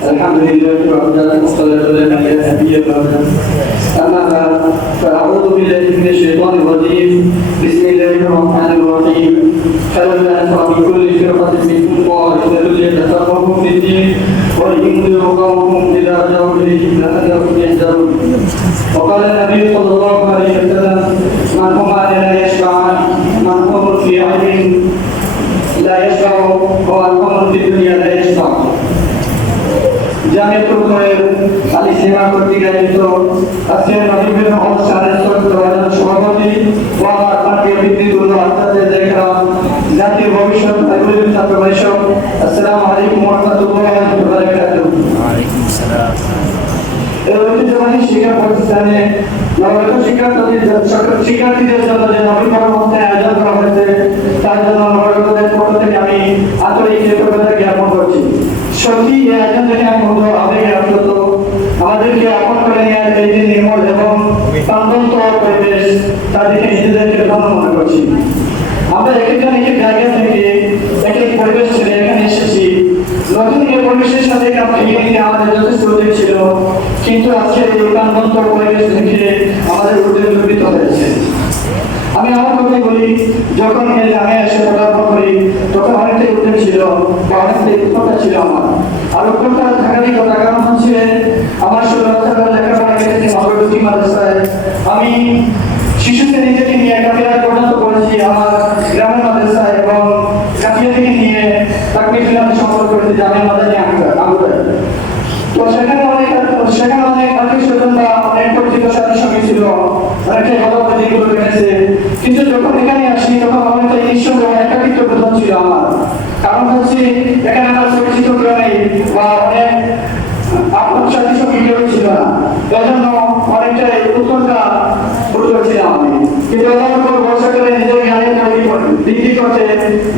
الحمد لله رب العالمين والصلاة والسلام على نبينا محمد. أما بعد فأعوذ بالله من الشيطان الرجيم. بسم الله الرحمن الرحيم. فلولا نفر من كل فرقة منهم طائفة ليتفقهوا في الدين ولينذروا قومهم إذا رجعوا إليهم لعلهم يحذرون. وقال النبي صلى الله عليه وسلم: من هما لا يشبعان، من هم في عين لا يشبع ومن في الدنيا لا يشبع. জামিয়াতুল আল ইসলাম কর্তৃক আয়োজিত আজকের নবীর অনুষ্ঠানের সভাপতি ও আমার প্রিয় ব্যক্তিগুলো আপনাদের দেখা জাতীয় ভবিষ্যৎ ছাত্র পরিষদ। আসসালামু আলাইকুম ওয়া রাহমাতুল্লাহি ওয়া বারাকাতুহু। ওয়ালাইকুম আসসালাম। এই ঐতিহ্যবাহী শিক্ষা প্রতিষ্ঠানে নবগত শিক্ষার্থীদের জন্য যে নবীকরণ অনুষ্ঠানের আয়োজন করা হয়েছে তার জন্য নবগতদের পক্ষ থেকে আমি আন্তরিক কৃতজ্ঞতা জ্ঞাপন করছি। সত্যি এই আয়োজন থেকে আমি বহু আবেগে আপ্লুত। আমাদেরকে আপন করে নেওয়ার এই যে নির্মল এবং প্রাণবন্ত পরিবেশ তা দেখে নিজেদেরকে ধন্য মনে করছি। আমরা একজন এক জায়গা থেকে এক এক পরিবেশ ছেড়ে এখানে এসেছি। নতুন এই পরিবেশের সাথে কাটিয়ে নিতে আমাদের যথেষ্ট উদ্যোগ ছিল, কিন্তু আজকে এই প্রাণবন্ত পরিবেশ দেখে আমাদের উদ্যোগ লুপ্ত হয়েছে। আমি আমার কথাই বলি, যখন এই জায়গায় এসে পদার্পণ করি তখন অনেকটাই উদ্যোগ ছিল বা অনেকটাই উৎকণ্ঠা ছিল আমার। আর উৎকণ্ঠা থাকারই কথা কারণ হচ্ছে আমার লেখাপড়া কেটেছে মহাবতী মাদ্রাসায়। আমি শিশু শ্রেণী থেকে নিয়ে কাফিয়া পর্যন্ত করেছি আমার গ্রামের মাদ্রাসায় এবং কাফিয়া থেকে নিয়ে তাকবীর ফিলাতে সম্পর্ক করেছি জামিয়া মাদানী আঙ্গুরায়। তো সেখানে অনেক আত্মীয় স্বজন বা অনেক পরিচিত সাথীর সঙ্গে ছিল, অনেকটাই ভালো দিনগুলো কেটেছে। কিন্তু যখন এখানে আসি তখন অনেকটাই নিঃসন্দেহ একাকিত্ব বোধ ছিল আমার। কারণ হচ্ছে এখানে আমার পরিচিত কেউ নেই বা অনেক আত্মসাথী সঙ্গে কেউ ছিল না, এজন্য অনেকটাই উৎকণ্ঠা বোধ করছিলাম আমি। কিন্তু আমার উপর ভরসা করে নিজের জ্ঞানের বৃদ্ধি করতে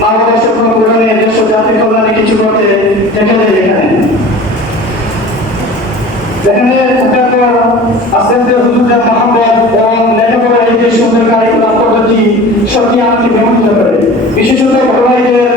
মা বাবার স্বপ্ন পূরণে দেশ ও জাতির কল্যাণে কিছু করতে দেখা যায়। এখানে আস্তে হুজুরের মহব্বত এবং লেখাপড়ার এই সুন্দর কারিকুলাম পদ্ধতি সত্যি আমাকে বিমোহিত করে। বিশেষত ভাইদের